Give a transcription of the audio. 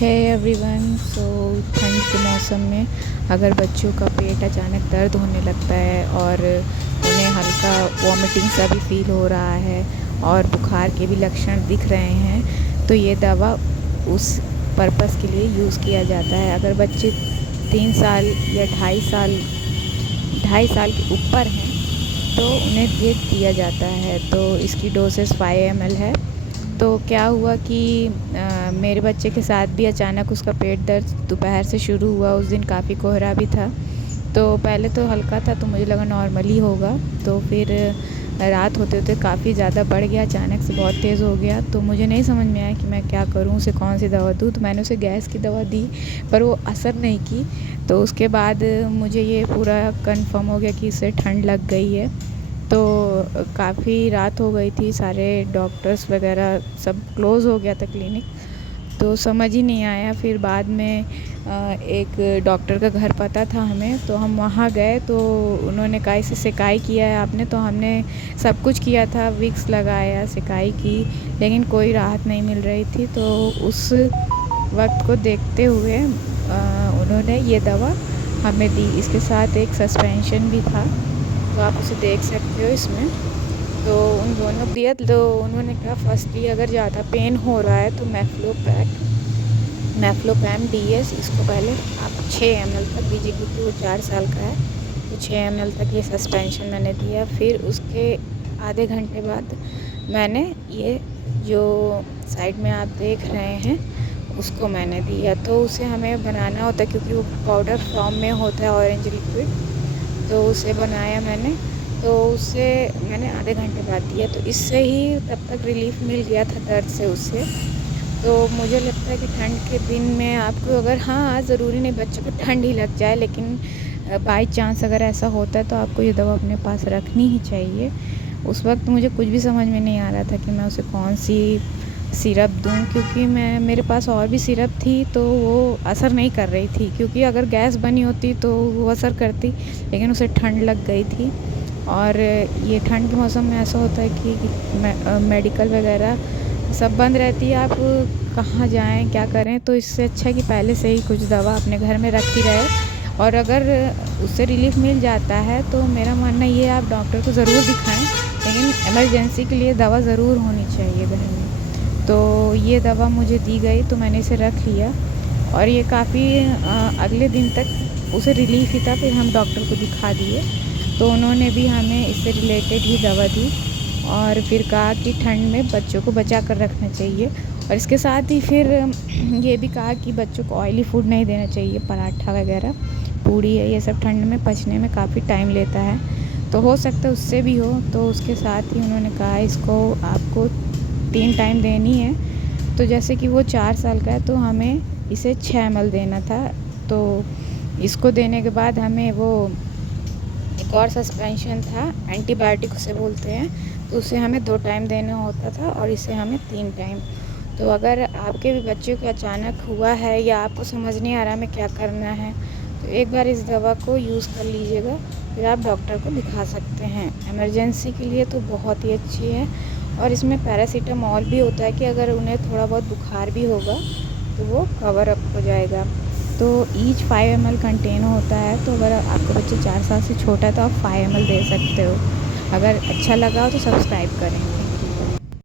है एवरीवन। सो ठंड के मौसम में अगर बच्चों का पेट अचानक दर्द होने लगता है और उन्हें हल्का वॉमिटिंग सा भी फील हो रहा है और बुखार के भी लक्षण दिख रहे हैं, तो ये दवा उस पर्पस के लिए यूज़ किया जाता है। अगर बच्चे 3 साल या 2.5 साल के ऊपर हैं तो उन्हें ये दिया जाता है। तो इसकी डोसेस 5 ml है। तो क्या हुआ कि मेरे बच्चे के साथ भी अचानक उसका पेट दर्द दोपहर से शुरू हुआ। उस दिन काफ़ी कोहरा भी था, तो पहले तो हल्का था तो मुझे लगा नॉर्मल ही होगा। तो फिर रात होते होते काफ़ी ज़्यादा बढ़ गया, अचानक से बहुत तेज़ हो गया। तो मुझे नहीं समझ में आया कि मैं क्या करूँ, उसे कौन सी दवा दूँ। तो मैंने उसे गैस की दवा दी पर वो असर नहीं की। तो उसके बाद मुझे ये पूरा कंफर्म हो गया कि इसे ठंड लग गई है। तो काफ़ी रात हो गई थी, सारे डॉक्टर्स वगैरह सब क्लोज़ हो गया था क्लिनिक। तो समझ ही नहीं आया। फिर बाद में एक डॉक्टर का घर पता था हमें, तो हम वहाँ गए। तो उन्होंने कहा इसे सिकाई किया है आपने। तो हमने सब कुछ किया था, विक्स लगाया, सिकाई की, लेकिन कोई राहत नहीं मिल रही थी। तो उस वक्त को देखते हुए उन्होंने ये दवा हमें दी। इसके साथ एक सस्पेंशन भी था, तो आप उसे देख सकते हो इसमें। तो उन दोनों को दिया। तो उन्होंने कहा फर्स्टली अगर ज़्यादा पेन हो रहा है तो मैफ्लोपैम डीएस इसको पहले आप 6 ml तक दीजिए, क्योंकि वो 4 साल का है। तो 6 ml तक ये सस्पेंशन मैंने दिया। फिर उसके आधे घंटे बाद मैंने ये जो साइड में आप देख रहे हैं उसको मैंने दिया। तो उसे हमें बनाना होता है क्योंकि वो पाउडर फॉर्म में होता है, ऑरेंज लिक्विड। तो उसे बनाया मैंने, तो उसे मैंने आधे घंटे बाद दिया। तो इससे ही तब तक रिलीफ़ मिल गया था दर्द से उससे। तो मुझे लगता है कि ठंड के दिन में आपको अगर हाँ, ज़रूरी नहीं बच्चों को ठंड ही लग जाए, लेकिन बाई चांस अगर ऐसा होता है तो आपको ये दवा अपने पास रखनी ही चाहिए। उस वक्त मुझे कुछ भी समझ में नहीं आ रहा था कि मैं उसे कौन-सी सिरप दूँ, क्योंकि मेरे पास और भी सिरप थी तो वो असर नहीं कर रही थी। क्योंकि अगर गैस बनी होती तो वो असर करती, लेकिन उसे ठंड लग गई थी। और ये ठंड के मौसम में ऐसा होता है कि मेडिकल वगैरह सब बंद रहती है, आप कहाँ जाएँ, क्या करें। तो इससे अच्छा है कि पहले से ही कुछ दवा अपने घर में रखी रहे। और अगर उससे रिलीफ़ मिल जाता है तो मेरा मानना ये है आप डॉक्टर को ज़रूर दिखाएँ, लेकिन इमरजेंसी के लिए दवा ज़रूर होनी चाहिए घर में। तो ये दवा मुझे दी गई तो मैंने इसे रख लिया और ये काफ़ी अगले दिन तक उसे रिलीफ़ ही था। फिर हम डॉक्टर को दिखा दिए तो उन्होंने भी हमें इससे रिलेटेड ही दवा दी और फिर कहा कि ठंड में बच्चों को बचा कर रखना चाहिए। और इसके साथ ही फिर ये भी कहा कि बच्चों को ऑयली फूड नहीं देना चाहिए, पराठा वगैरह, पूड़ी है, ये सब ठंड में पचने में काफ़ी टाइम लेता है, तो हो सकता है उससे भी हो। तो उसके साथ ही उन्होंने कहा इसको आपको 3 टाइम देनी है। तो जैसे कि वो 4 साल का है तो हमें इसे 6 ml देना था। तो इसको देने के बाद हमें वो एक और सस्पेंशन था, एंटीबायोटिक उसे बोलते हैं, तो उसे हमें 2 टाइम देना होता था और इसे हमें 3 टाइम। तो अगर आपके भी बच्चे को अचानक हुआ है या आपको समझ नहीं आ रहा हमें क्या करना है, तो एक बार इस दवा को यूज़ कर लीजिएगा, फिर आप डॉक्टर को दिखा सकते हैं। इमरजेंसी के लिए तो बहुत ही अच्छी है। और इसमें पैरासीटामॉल भी होता है कि अगर उन्हें थोड़ा बहुत बुखार भी होगा तो वो कवर अप हो जाएगा। तो ईच 5 ml कंटेन होता है। तो अगर आपका बच्चा 4 साल से छोटा है तो आप 5 ml दे सकते हो। अगर अच्छा लगा हो तो सब्सक्राइब करें।